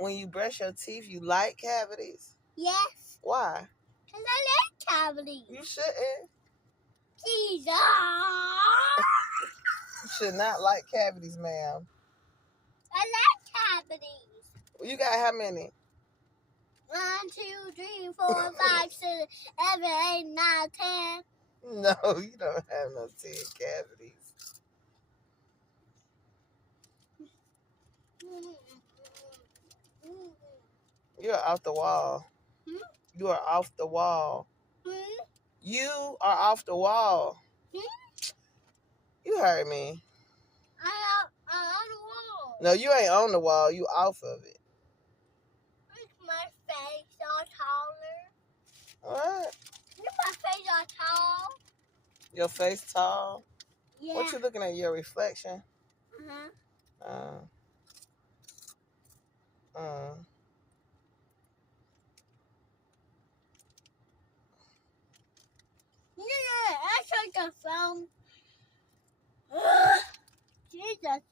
when you brush your teeth, you like cavities? Yes. Why? Because I like cavities. You shouldn't. Jesus. You should not like cavities, ma'am. I like cavities. You got how many? 1, 2, 3, 4, 5, 6, 7, 8, 9, 10. No, you don't have no 10 cavities. You're off the wall. You are off the wall. You are off the wall. You heard me. I'm on the wall. No, you ain't on the wall. You off of it. Make my face all taller. What? Make my face all tall. Your face tall? Yeah. What you looking at? Your reflection? Uh-huh. Yeah, I took the phone. Jesus.